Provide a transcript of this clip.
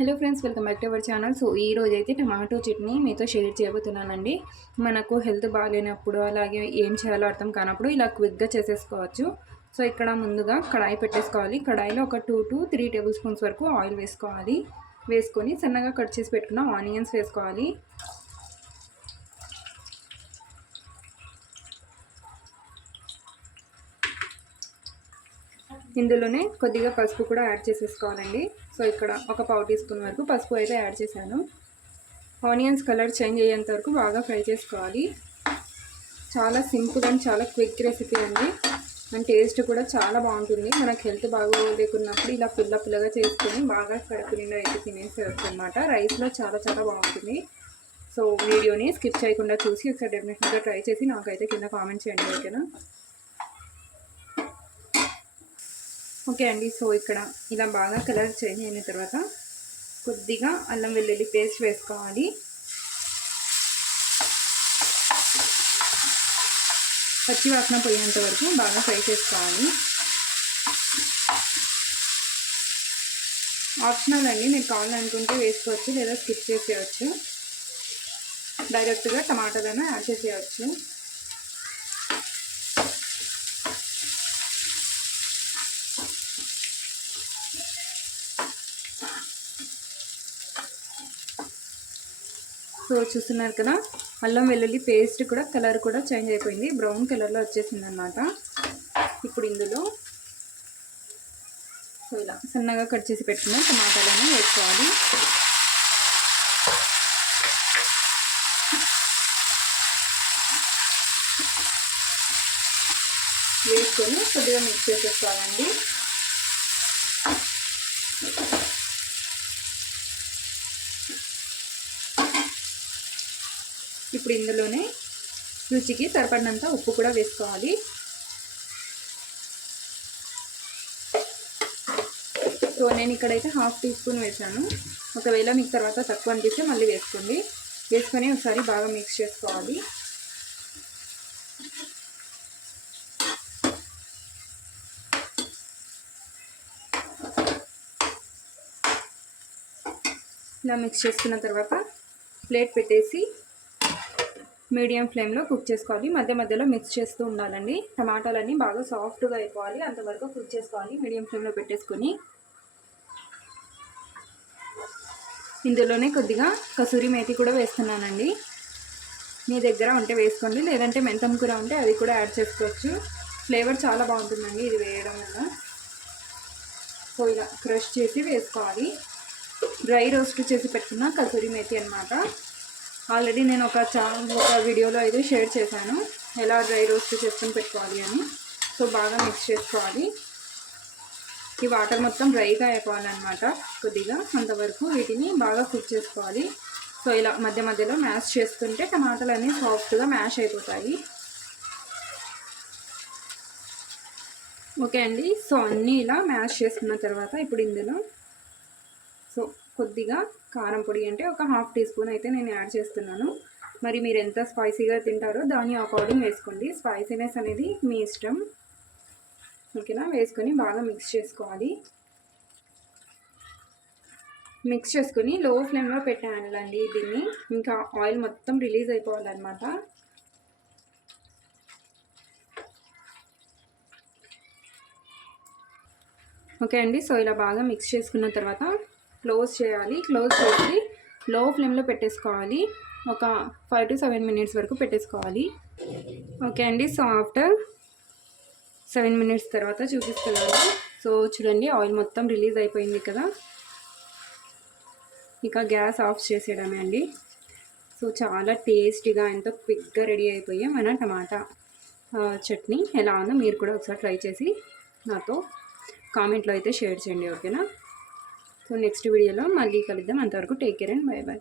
Hello friends, welcome back to our channel. So ఈ రోజు అయితే టమాటో చట్నీ మీతో షేర్ చేయబోతున్నానండి. మనకు హెల్త్ బాగాలేనప్పుడు అలాగే ఏం చేయాలో అర్థం కానప్పుడు ఇలా క్విక్గా చేసేసుకోవచ్చు. సో ఇక్కడ ముందుగా కడాయి పెట్టేసుకోవాలి. కడాయిలో ఒక 2 to 3 టేబుల్ స్పూన్స్ వరకు ఆయిల్ వేసుకోవాలి. వేసుకొని సన్నగా కట్ చేసి పెట్టుకున్న ఆనియన్స్ వేసుకోవాలి. ఇందులోనే కొద్దిగా పసుపు కూడా యాడ్ చేసేసుకోవాలండి. సో ఇక్కడ ఒక 1/4 టీ స్పూన్ వరకు పసుపు అయితే యాడ్ చేశాను. ఆనియన్స్ కలర్ చేంజ్ అయ్యేంత వరకు బాగా ఫ్రై చేసుకోవాలి. చాలా సింపుల్ అండ్ చాలా క్విక్ రెసిపీ అండి. అండ్ టేస్ట్ కూడా చాలా బాగుంటుంది. మనకు హెల్త్ బాగోలేకున్నప్పుడు ఇలా పుల్లగా చేసుకొని బాగా కడుపు నిండా అయితే తినేసేయచ్చు అనమాట. రైస్లో చాలా చాలా బాగుంటుంది. సో వీడియోని స్కిప్ చేయకుండా చూసి ఒకసారి డెఫినెట్గా ట్రై చేసి నాకైతే కింద కామెంట్ చేయండి, ఓకేనా? ఓకే అండి. సో ఇక్కడ ఇలా బాగా కలర్ చేంజ్ అయిన తర్వాత కొద్దిగా అల్లం వెల్లుల్లి పేస్ట్ వేసుకోవాలి. పచ్చి వాసన పోయేంత వరకు బాగా ఫ్రై చేసుకోవాలి. ఆప్షనల్ అండి, మీరు కావాలనుకుంటే వేసుకోవచ్చు లేదా స్కిప్ చేసేయచ్చు. డైరెక్ట్గా టమాటాలను యాడ్ చేసేయచ్చు. సో చూస్తున్నారు కదా, అల్లం వెల్లుల్లి పేస్ట్ కూడా కలర్ కూడా చేంజ్ అయిపోయింది, బ్రౌన్ కలర్లో వచ్చేసింది అన్నమాట. ఇప్పుడు ఇందులో సో ఇలా సన్నగా కట్ చేసి పెట్టుకున్న టమాటాలను వేసుకోవాలి. వేసుకొని కొద్దిగా మిక్స్ చేసేసుకోవాలండి. ఇప్పుడు ఇందులోనే రుచికి సరిపడినంత ఉప్పు కూడా వేసుకోవాలి. సో నేను ఇక్కడైతే 1/2 టీ స్పూన్ వేసాను. ఒకవేళ మీకు తర్వాత తక్కువ అనిపిస్తే మళ్ళీ వేసుకోండి. వేసుకొని ఒకసారి బాగా మిక్స్ చేసుకోవాలి. ఇలా మిక్స్ చేసుకున్న తర్వాత ప్లేట్ పెట్టేసి మీడియం ఫ్లేమ్లో కుక్ చేసుకోవాలి. మధ్య మధ్యలో మిక్స్ చేస్తూ ఉండాలండి. టమాటాలన్నీ బాగా సాఫ్ట్గా అయిపోవాలి, అంతవరకు కుక్ చేసుకోవాలి మీడియం ఫ్లేమ్లో పెట్టేసుకొని. ఇందులోనే కొద్దిగా కసూరి మేతి కూడా వేస్తున్నానండి. మీ దగ్గర ఉంటే వేసుకోండి, లేదంటే మెంతం కూర ఉంటే అది కూడా యాడ్ చేసుకోవచ్చు. ఫ్లేవర్ చాలా బాగుంటుందండి ఇది వేయడం వల్ల. సో ఇలా క్రష్ చేసి వేసుకోవాలి. డ్రై రోస్ట్ చేసి పెట్టుకున్న కసూరి మేతి అన్నమాట. ఆల్రెడీ నేను ఒక వీడియోలో అయితే షేర్ చేశాను ఎలా డ్రై రోస్ట్ చేసుకొని పెట్టుకోవాలి అని. సో బాగా మిక్స్ చేసుకోవాలి. ఈ వాటర్ మొత్తం డ్రైగా అయిపోవాలన్నమాట. కొద్దిగా అంతవరకు వీటిని బాగా కుక్ చేసుకోవాలి. సో ఇలా మధ్య మధ్యలో మ్యాష్ చేస్తుంటే టమాటాలు అన్నీ సాఫ్ట్గా మ్యాష్ అయిపోతాయి. ఓకే అండి. సో అన్నీ ఇలా మ్యాష్ చేసుకున్న తర్వాత ఇప్పుడు ఇందులో సో కొద్దిగా కారం పొడి అంటే ఒక 1/2 టీ స్పూన్ అయితే నేను యాడ్ చేస్తున్నాను. మరి మీరు ఎంత స్పైసీగా తింటారో దాని అకార్డింగ్ వేసుకోండి. స్పైసీనెస్ అనేది మీ ఇష్టం, ఓకేనా? వేసుకొని బాగా మిక్స్ చేసుకోవాలి. మిక్స్ చేసుకొని లో ఫ్లేమ్లో పెట్టానండి దీన్ని. ఇంకా ఆయిల్ మొత్తం రిలీజ్ అయిపోవాలన్నమాట. ఓకే అండి. సో ఇలా బాగా మిక్స్ చేసుకున్న తర్వాత క్లోజ్ చేయాలి. క్లోజ్ చేసి లో ఫ్లేమ్లో పెట్టేసుకోవాలి. ఒక 5 to 7 minutes వరకు పెట్టేసుకోవాలి. ఓకే అండి. సో ఆఫ్టర్ 7 minutes తర్వాత చూపిస్తున్నాను. సో చూడండి, ఆయిల్ మొత్తం రిలీజ్ అయిపోయింది కదా. ఇక గ్యాస్ ఆఫ్ చేసేయడమే అండి. సో చాలా టేస్టీగా ఎంతో క్విక్గా రెడీ అయిపోయాయి మన టమాటా చట్నీ. ఎలా ఉందో మీరు కూడా ఒకసారి ట్రై చేసి నాతో కామెంట్లో అయితే షేర్ చేయండి, ఓకేనా? సో నెక్స్ట్ వీడియోలో మళ్ళీ కలుద్దాం. అంతవరకు take care and bye bye.